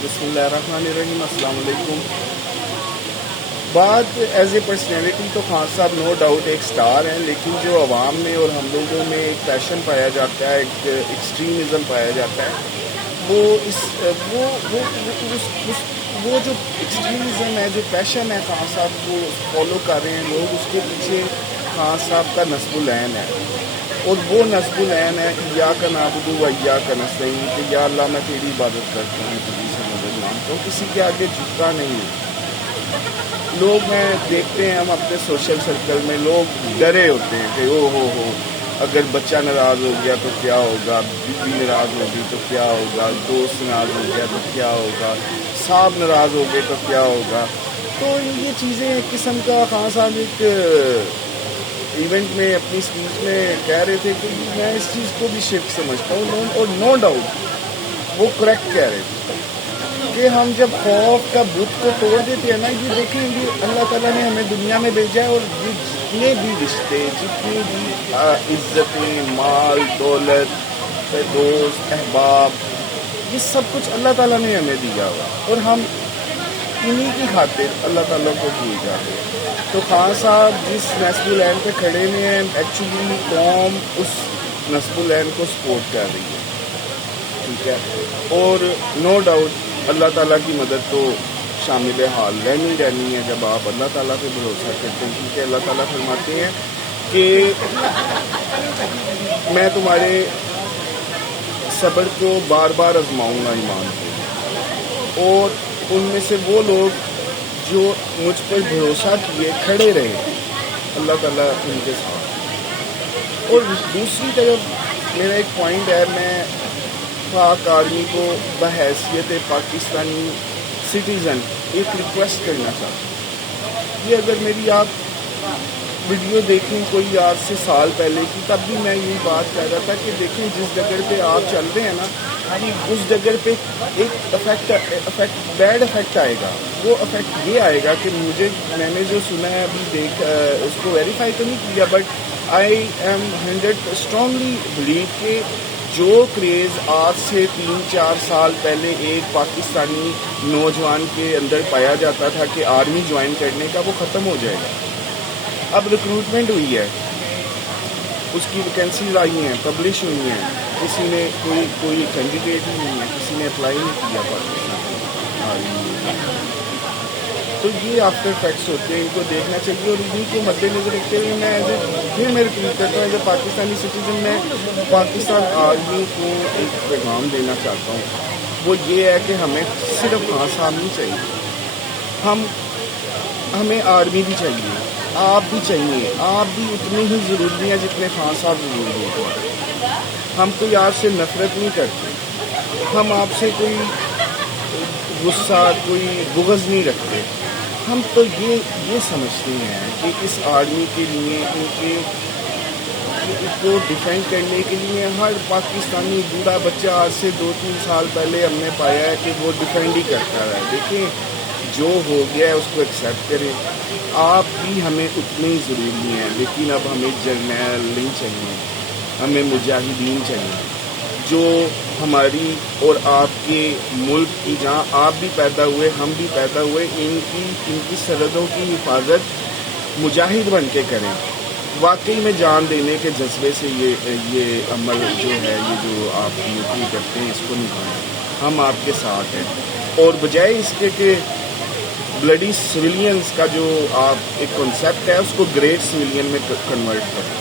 بسم اللہ الرحمن الرحیم. السلام علیکم. بات ایز اے پرسنالٹی تو خان صاحب نو ڈاؤٹ ایک سٹار ہیں، لیکن جو عوام میں اور ہم لوگوں میں ایک پیشن پایا جاتا ہے، ایک ایکسٹریمزم پایا جاتا ہے، وہ جو ایکسٹریمزم ہے، جو پیشن ہے خان صاحب کو فالو کر رہے ہیں لوگ، اس کے پیچھے خان صاحب کا نصب العین ہے. اور وہ نصب العین ہے یا کا نعبد و یا کا نستعین، کہ یا اللہ میں تیری عبادت کرتا ہوں، تجھی سے مدد مانگتا ہوں، کسی کے آگے جھکتا نہیں ہوں. لوگ میں دیکھتے ہیں ہم اپنے سوشل سرکل میں لوگ ڈرے ہوتے ہیں کہ او ہو اگر بچہ ناراض ہو گیا تو کیا ہوگا، بیوی ناراض ہوگی تو کیا ہوگا، دوست ناراض ہو گیا تو کیا ہوگا، صاحب ناراض ہو گئے تو کیا ہوگا. تو یہ چیزیں ایک قسم کا خان صاحب ایک ایونٹ میں اپنی اسپیچ میں کہہ رہے تھے کہ میں اس چیز کو بھی شرک سمجھتا ہوں، اور نو ڈاؤٹ وہ کریکٹ کہہ رہے تھے کہ ہم جب خوف کا بت کو توڑ دیتے ہیں نا، یہ دیکھیں یہ اللہ تعالیٰ نے ہمیں دنیا میں بھیجا ہے، اور یہ جتنے بھی رشتے، جتنے بھی عزتیں، مال، دولت، دوست، احباب، یہ سب کچھ اللہ تعالیٰ نے ہمیں دیا ہوا، اور ہم انہی کی خاطر اللہ تعالیٰ کو بھول جاتے ہیں. تو خان صاحب جس نصب العین پہ کھڑے ہوئے ہیں، ایکچولی قوم اس نصب العین کو سپورٹ کر رہی ہے، ٹھیک ہے. اور نو ڈاؤٹ اللہ تعالیٰ کی مدد تو شامل حال رہنی ہے جب آپ اللہ تعالیٰ پہ بھروسہ کرتے ہیں، کیونکہ اللہ تعالیٰ فرماتے ہیں کہ میں تمہارے صبر کو بار بار آزماؤں گا ایمان کو، اور ان میں سے وہ لوگ جو مجھ پر بھروسہ کیے کھڑے رہے، اللہ تعالیٰ ان کے ساتھ. اور دوسری طرف میرا ایک پوائنٹ ہے، میں پاک آرمی کو بحیثیت پاکستانی سٹیزن ایک ریکویسٹ کرنا چاہتا ہوں. یہ اگر میری آپ ویڈیو دیکھیں کوئی آج سے سال پہلے کی، تب بھی میں یہی بات کہہ رہا تھا کہ دیکھیں جس جگہ پہ آپ چل رہے ہیں نا، اس جگہ پہ ایک بیڈ افیکٹ آئے گا. وہ افیکٹ یہ آئے گا کہ میں نے جو سنا ہے ابھی اس کو ویریفائی تو نہیں کیا، but I am 100 strongly blue کہ جو کریز آج سے 3-4 سال پہلے ایک پاکستانی نوجوان کے اندر پایا جاتا تھا کہ آرمی جوائن کرنے کا، وہ ختم ہو جائے گا. اب ریکروٹمنٹ ہوئی ہے، اس کی ویکینسیز آئی ہیں، پبلش ہوئی ہیں، کسی نے کوئی کینڈیڈیٹ ہی نہیں ہے، کسی نے اپلائی نہیں کیا پاکستان آرمی. تو یہ آفٹر فیکٹس ہوتے ہیں، ان کو دیکھنا چاہیے، اور انہیں کو مد نظر رکھتے ہوئے میں ریپیٹ کرتا ہوں، جو پاکستانی سٹیزن میں پاکستان آرمی کو ایک پیغام دینا چاہتا ہوں، وہ یہ ہے کہ ہمیں صرف خان صاحب نہیں چاہیے، ہمیں آرمی بھی چاہیے، آپ بھی چاہیے، آپ بھی اتنے ہی ضروری ہیں جتنے خان صاحب ضروری ہیں. ہم کوئی آپ سے نفرت نہیں کرتے، ہم آپ سے کوئی غصہ، کوئی بغض نہیں رکھتے. ہم تو یہ سمجھتے ہیں کہ اس آرمی کے لیے ان کو ڈیفینڈ کرنے کے لیے ہر پاکستانی بوڑھا بچہ آج سے 2-3 سال پہلے ہم نے پایا ہے کہ وہ ڈیفینڈ ہی کرتا ہے. دیکھیں جو ہو گیا ہے اس کو ایکسیپٹ کریں. آپ بھی ہمیں اتنے ہی ضروری ہیں، لیکن اب ہمیں جرنیل نہیں چاہیے، ہمیں مجاہدین چاہیے جو ہماری اور آپ کے ملک کی، جہاں آپ بھی پیدا ہوئے، ہم بھی پیدا ہوئے، ان کی سرحدوں کی حفاظت مجاہد بن کے کریں. واقعی میں جان دینے کے جذبے سے یہ عمل جو ہے، یہ جو آپ نوکری کرتے ہیں، اس کو نبھائیں. ہم آپ کے ساتھ ہیں، اور بجائے اس کے کہ بلڈی سویلینز کا جو آپ ایک کنسیپٹ ہے، اس کو گریٹ سویلین میں کنورٹ کریں.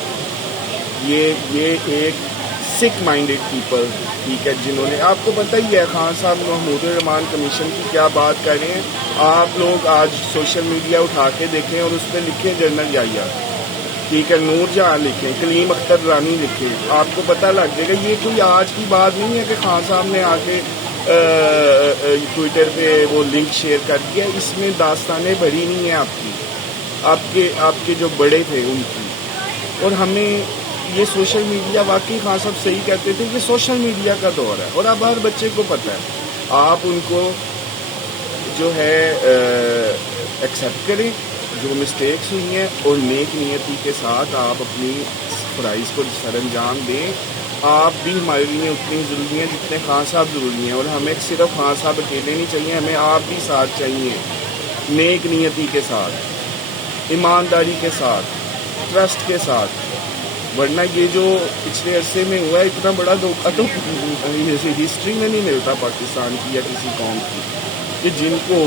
یہ ایک سک مائنڈیڈ پیپل، ٹھیک ہے، جنہوں نے، آپ کو پتہ ہی ہے خان صاحب محمود الرحمان کمیشن کی کیا بات کر رہے ہیں. آپ لوگ آج سوشل میڈیا اٹھا کے دیکھیں اور اس پہ لکھیں جنرل یحییٰ، ٹھیک ہے، نور جہاں لکھیں، کلیم اختر رانی لکھیں، آپ کو پتہ لگ جائے گا. یہ کوئی آج کی بات نہیں ہے کہ خان صاحب نے آ کے ٹویٹر پہ وہ لنک شیئر کر دیا. اس میں داستانیں بھری نہیں ہیں آپ کے جو بڑے تھے ان کی. اور ہمیں یہ سوشل میڈیا، واقعی خان صاحب صحیح کہتے تھے کہ سوشل میڈیا کا دور ہے، اور اب ہر بچے کو پتہ ہے. آپ ان کو جو ہے ایکسیپٹ کریں جو مسٹیکس ہوئی ہیں، اور نیک نیتی کے ساتھ آپ اپنی فرائض کو سر انجام دیں. آپ بھی ہمارے لیے اتنے ضروری ہیں جتنے خان صاحب ضروری ہیں، اور ہمیں صرف خان صاحب اکیلے نہیں چاہیے، ہمیں آپ بھی ساتھ چاہیے، نیک نیتی کے ساتھ، ایمانداری کے ساتھ، ٹرسٹ کے ساتھ، ورنہ یہ جو پچھلے عرصے میں ہوا ہے اتنا بڑا دھوکہ تو ہسٹری میں نہیں ملتا پاکستان کی یا کسی قوم کی، کہ جن کو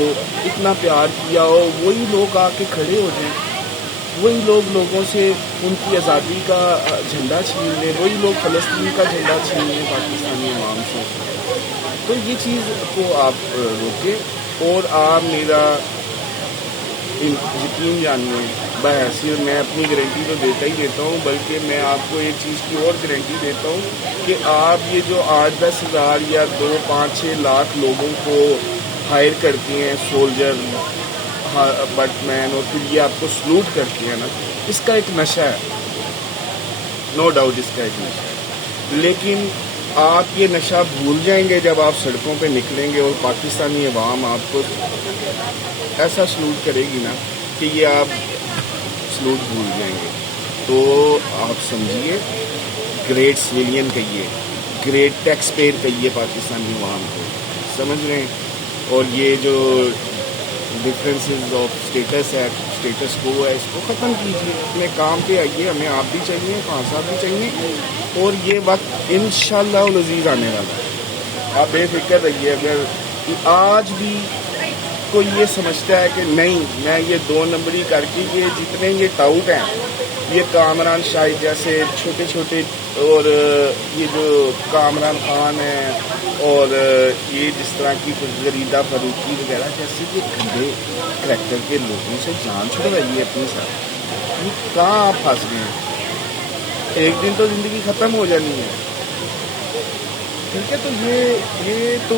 اتنا پیار کیا ہو وہی لوگ آ کے کھڑے ہو جائیں، وہی لوگ لوگوں سے ان کی آزادی کا جھنڈا چھین لیں، وہی لوگ فلسطین کا جھنڈا چھین لیں پاکستانی عوام سے۔ تو یہ چیز کو آپ روکیں، اور آپ میرا یقین جانیے، بحیثیت میں اپنی گارنٹی تو دیتا ہی دیتا ہوں، بلکہ میں آپ کو ایک چیز کی اور گارنٹی دیتا ہوں کہ آپ یہ جو 8-10 ہزار یا 2-5-6 لاکھ لوگوں کو ہائر کرتے ہیں، سولجر بٹ مین، اور پھر یہ آپ کو سلوٹ کرتے ہیں نا، اس کا ایک نشہ ہے، نو ڈاؤٹ اس کا ایک نشہ ہے، لیکن آپ یہ نشہ بھول جائیں گے جب آپ سڑکوں پہ نکلیں گے اور پاکستانی عوام آپ کو ایسا سلوٹ کرے گی نا کہ یہ آپ سلوٹ بھول جائیں گے۔ تو آپ سمجھیے، گریٹ سویلین کہیے، گریٹ ٹیکس پیئر کہیے پاکستانی عوام کو، سمجھ رہے ہیں؟ اور یہ جو ڈفرینسز آف اسٹیٹس ہے، اسٹیٹس کو ہے، اس کو ختم کیجیے، اپنے کام پہ آئیے، ہمیں آپ بھی چاہیے، خان صاحب بھی چاہیے، اور یہ وقت انشاءاللہ العزیز آنے والا ہے، آپ بے فکر رہیے۔ اگر آج بھی کوئی یہ سمجھتا ہے کہ نہیں میں یہ 2 نمبری کر کے یہ جتنے یہ ٹاؤٹ ہیں، یہ کامران شاہد جیسے چھوٹے چھوٹے، اور یہ جو کامران خان ہیں، اور یہ جس طرح کی غریدہ فروخی وغیرہ جیسے یہ گندے کریکٹر کے لوگوں سے جان چھڑوائیے اپنی ساتھ، یہ کہاں آپ پھنس گئے ہیں؟ ایک دن تو زندگی ختم ہو جانی ہے، ٹھیک ہے؟ تو یہ تو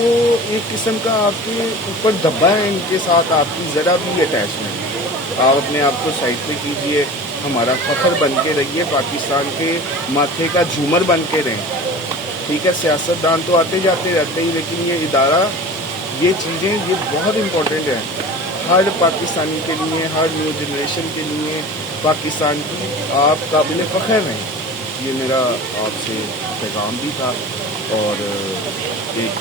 ایک قسم کا آپ کے اوپر دبا ہے، ان کے ساتھ آپ کی ذرا بھی اٹیچمنٹ، آپ اپنے آپ کو سائڈ پہ کیجئے، ہمارا فخر بن کے رہیے، پاکستان کے ماتھے کا جھومر بن کے رہیں، ٹھیک ہے؟ سیاستدان تو آتے جاتے رہتے ہیں، لیکن یہ ادارہ، یہ چیزیں، یہ بہت امپورٹنٹ ہیں ہر پاکستانی کے لیے، ہر نیو جنریشن کے لیے، پاکستان کی آپ قابل فخر ہیں۔ یہ میرا آپ سے پیغام بھی تھا، اور ایک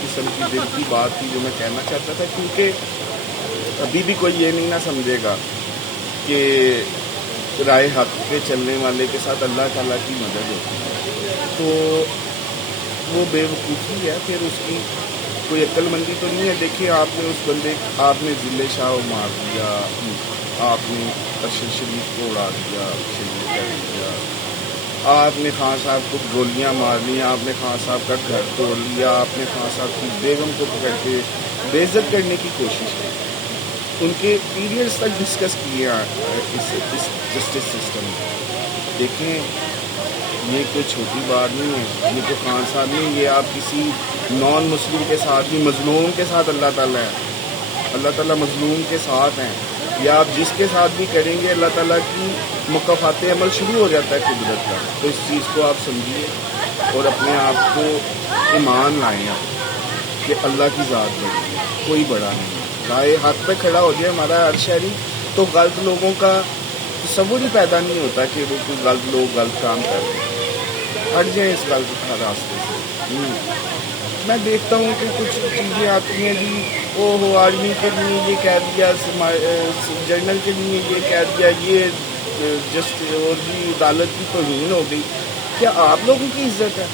قسم کی دل کی بات تھی جو میں کہنا چاہتا تھا، کیونکہ ابھی بھی کوئی یہ نہیں نہ سمجھے گا کہ رائے حق پہ چلنے والے کے ساتھ اللہ تعالیٰ کی مدد ہوتی ہے، تو وہ بے وقوفی ہے، پھر اس کی کوئی عقل مندی تو نہیں ہے۔ دیکھیے، آپ نے اس بندے، آپ نے ضلع شاہ کو مار دیا، آپ نے ارشد شریف کو اڑا دیا، شہید کر دیا، آپ نے خان صاحب کو گولیاں مار لی، آپ نے خان صاحب کا گھر توڑ لیا، آپ نے خان صاحب کی بیگم کو پکڑ کے بے عزت کرنے کی کوشش کی، ان کے پیریڈز تک ڈسکس کیے اس جسٹس سسٹم میں۔ دیکھیں، یہ کوئی چھوٹی بات نہیں ہے، یہ جو خان صاحب نے، یہ آپ کسی نان مسلم کے ساتھ بھی، مظلوم کے ساتھ اللہ تعالیٰ ہے، اللہ تعالیٰ مظلوم کے ساتھ ہیں، یا آپ جس کے ساتھ بھی کریں گے اللہ تعالیٰ کی مکافات عمل شروع ہو جاتا ہے قدرت کا۔ تو اس چیز کو آپ سمجھیے، اور اپنے آپ کو ایمان لائیں آپ کہ اللہ کی ذات بڑی ہے، کوئی بڑا نہیں ہے، رائے حق پہ کھڑا ہو جائے ہمارا ہر شہری، تو غلط لوگوں کا تصور ہی پیدا نہیں ہوتا کہ وہ کوئی غلط لوگ غلط کام کر رہے ہیں، ہٹ جائیں اس غلط راستے سے۔ میں دیکھتا ہوں کہ کچھ چیزیں آتی ہیں جی، او ہو آرمی کے لیے یہ کہہ دیا، جنرل کے لیے یہ کہہ دیا، یہ جسٹ، اور جی عدالت کی توہین ہو گئی۔ کیا آپ لوگوں کی عزت ہے؟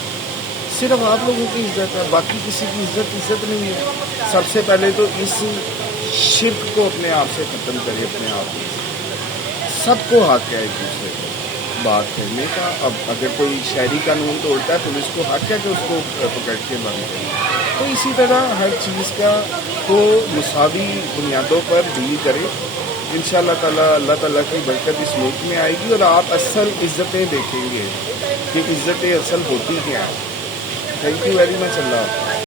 صرف آپ لوگوں کی عزت ہے، باقی کسی کی عزت نہیں ہے؟ سب سے پہلے تو اس شرک کو اپنے آپ سے ختم کرے، اپنے آپ میں سب کو حق ہے ایک دوسرے کو بات کرنے کا۔ اب اگر کوئی شہری قانون توڑتا ہے، پولیس کو حق ہے کہ اس کو پکڑ کے بند کرے، تو اسی طرح ہر چیز کا کو مساوی بنیادوں پر ڈیل کرے۔ انشاءاللہ تعالیٰ اللہ تعالیٰ کی برکت اس ملک میں آئے گی، اور آپ اصل عزتیں دیکھیں گے کہ عزتیں اصل ہوتی کیا ہیں۔ تھینک یو ویری مچ، اللہ حافظ۔